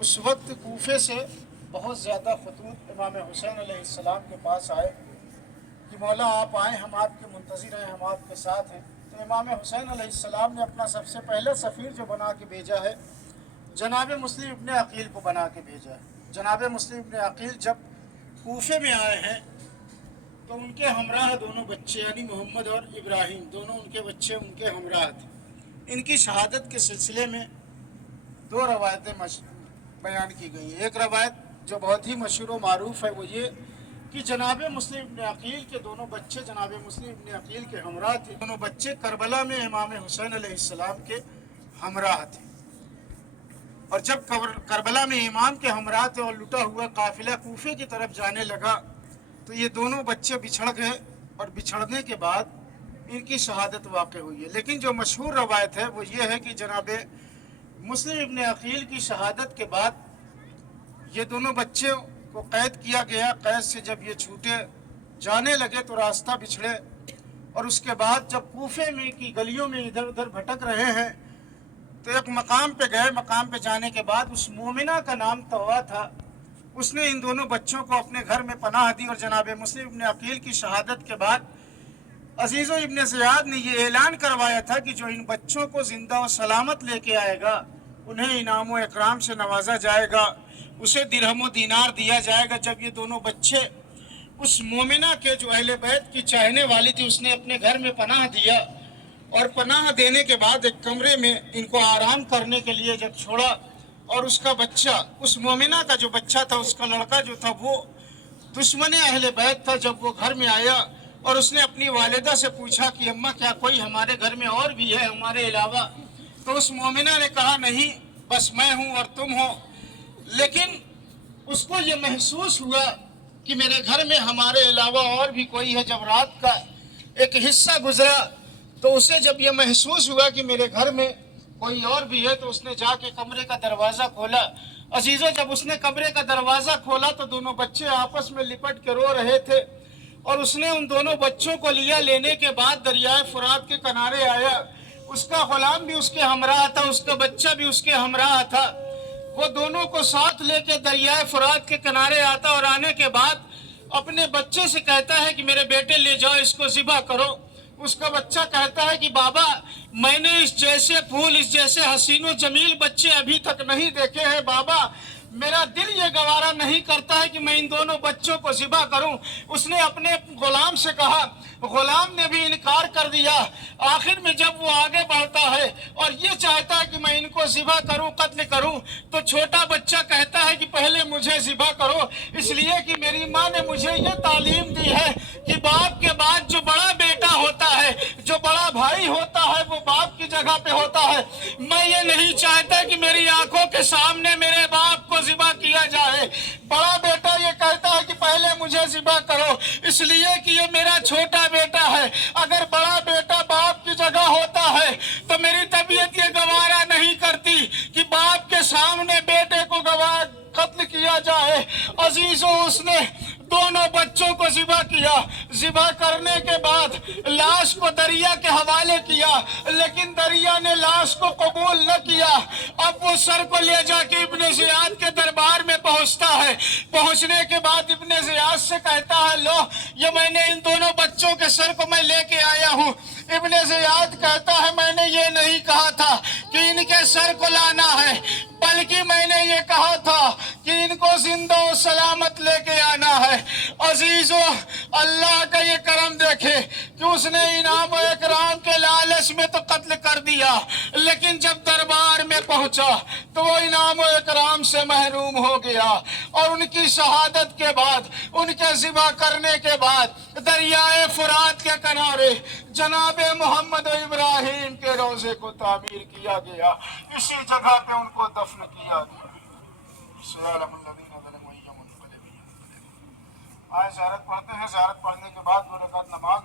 اس وقت کوفے سے بہت زیادہ خطوط امام حسین علیہ السلام کے پاس آئے کہ مولا آپ آئیں، ہم آپ کے منتظر ہیں، ہم آپ کے ساتھ ہیں۔ تو امام حسین علیہ السلام نے اپنا سب سے پہلا سفیر جو بنا کے بھیجا ہے جناب مسلم ابن عقیل کو بنا کے بھیجا ہے۔ جناب مسلم ابن عقیل جب کوفے میں آئے ہیں تو ان کے ہمراہ دونوں بچے یعنی محمد اور ابراہیم دونوں ان کے بچے ان کے ہمراہ تھے۔ ان کی شہادت کے سلسلے میں دو روایتیں بیان کی گئی ہیں۔ ایک روایت جو بہت ہی مشہور و معروف ہے وہ یہ کہ جناب مسلم ابن عقیل کے دونوں بچے جناب مسلم ابن عقیل کے ہمراہ تھے۔ دونوں بچے کربلا میں امام حسین علیہ السلام کے ہمراہ تھے، اور جب کربلا میں امام کے ہمراہ تھے اور لٹا ہوا قافلہ کوفے کی طرف جانے لگا تو یہ دونوں بچے بچھڑ گئے، اور بچھڑنے کے بعد ان کی شہادت واقع ہوئی ہے۔ لیکن جو مشہور روایت ہے وہ یہ ہے کہ جناب مسلم ابن عقیل کی شہادت کے بعد یہ دونوں بچے کو قید کیا گیا۔ قید سے جب یہ چھوٹے جانے لگے تو راستہ بچھڑے، اور اس کے بعد جب کوفے میں کی گلیوں میں ادھر ادھر بھٹک رہے ہیں تو ایک مقام پہ گئے۔ مقام پہ جانے کے بعد اس مومنہ کا نام طوا تھا، اس نے ان دونوں بچوں کو اپنے گھر میں پناہ دی، اور جناب مسلم ابن عقیل کی شہادت کے بعد عزیز ابن زیاد نے یہ اعلان کروایا تھا کہ جو ان بچوں کو زندہ و سلامت لے کے آئے گا انہیں انعام و اکرام سے نوازا جائے گا، اسے درہم و دینار دیا جائے گا۔ جب یہ دونوں بچے اس مومنہ کے جو اہل بیت کی چاہنے والی تھی اس نے اپنے گھر میں پناہ دیا، اور پناہ دینے کے بعد ایک کمرے میں ان کو آرام کرنے کے لیے جب چھوڑا، اور اس کا بچہ اس مومنہ کا جو بچہ تھا اس کا لڑکا جو تھا وہ دشمن اہل بیت تھا، جب وہ گھر میں آیا اور اس نے اپنی والدہ سے پوچھا کہ اماں کیا کوئی ہمارے گھر میں اور بھی ہے ہمارے علاوہ؟ تو اس مومنہ نے کہا نہیں، بس میں ہوں اور تم ہو۔ لیکن اس کو یہ محسوس ہوا کہ میرے گھر میں ہمارے علاوہ اور بھی کوئی ہے۔ جب رات کا ایک حصہ گزرا تو اسے جب یہ محسوس ہوا کہ میرے گھر میں کوئی اور بھی ہے تو اس نے جا کے کمرے کا دروازہ کھولا۔ عزیزو، جب اس نے کمرے کا دروازہ کھولا تو دونوں بچے آپس میں لپٹ کے رو رہے تھے، اور اس نے ان دونوں بچوں کو لیا۔ لینے کے بعد دریائے فرات کے کنارے آیا، اس کا غلام بھی اس کے ہمراہ تھا، اس کا بچہ بھی اس کے ہمراہ تھا۔ وہ دونوں کو ساتھ لے کے دریائے فرات کے کنارے آتا، اور آنے کے بعد اپنے بچے سے کہتا ہے کہ میرے بیٹے لے جاؤ، اس کو ذبح کرو۔ اس کا بچہ کہتا ہے کہ بابا میں نے اس جیسے پھول، اس جیسے حسین و جمیل بچے ابھی تک نہیں دیکھے ہیں، بابا میرا دل یہ گوارا نہیں کرتا ہے کہ میں ان دونوں بچوں کو ذبح کروں۔ اس نے اپنے غلام سے کہا، غلام نے بھی انکار کر دیا۔ آخر میں جب وہ آگے بڑھتا ہے اور یہ چاہتا ہے کہ میں ان کو ذبح کروں، قتل کروں، تو چھوٹا بچہ کہتا ہے کہ پہلے مجھے ذبح کرو، اس لیے کہ میری ماں نے مجھے یہ تعلیم دی ہے کہ باپ کے بعد جو بڑا بیٹا ہوتا ہے، جو بڑا بھائی ہوتا ہے، وہ باپ کی جگہ پہ ہوتا ہے۔ میں یہ نہیں چاہتا کہ میری آنکھوں کے سامنے میرے باپ کو ذبح کیا جائے۔ بڑا بیٹا یہ کہتا ہے کہ پہلے مجھے ذبح کرو، اس لیے کہ یہ میرا چھوٹا بیٹا ہے۔ اگر بڑا بیٹا باپ کی جگہ ہوتا ہے تو میری طبیعت یہ گوارا نہیں کرتی کہ باپ کے سامنے بیٹے کو قتل کیا جائے۔ عزیزو، اس نے دونوں بچوں کو ذبح کیا۔ ذبح کرنے کے بعد لاش کو دریا کے حوالے کیا، لیکن دریا نے لاش کو قبول نہ کیا۔ اب وہ سر کو لے جا کے ابن زیاد کے دربار میں پہنچتا ہے۔ پہنچنے کے بعد ابن زیاد سے کہتا ہے لو، یہ میں نے ان دونوں بچوں کے سر کو میں لے کے آیا ہوں۔ ابن زیاد کہتا ہے میں نے یہ نہیں کہا تھا کہ ان کے سر کو لانا ہے، بلکہ میں نے یہ کہا تھا کہ ان کو زندہ و سلامت لے کے آنا ہے۔ عزیزو، اللہ کا یہ کرم دیکھے کہ اس نے انعام و اکرام کے لالچ میں تو قتل کر دیا، لیکن جب دربار میں پہنچا تو وہ انعام و اکرام سے محروم ہو گیا۔ اور ان کی شہادت کے بعد، ان کے ذبح کرنے کے بعد دریائے فرات کے کنارے جناب محمد و ابراہیم کے روضے کو تعمیر کیا گیا، اسی جگہ پہ ان کو دفن کیا گیا۔ آئے زیارت پڑھتے ہیں، زیارت پڑھنے کے بعد 2 رکعت نماز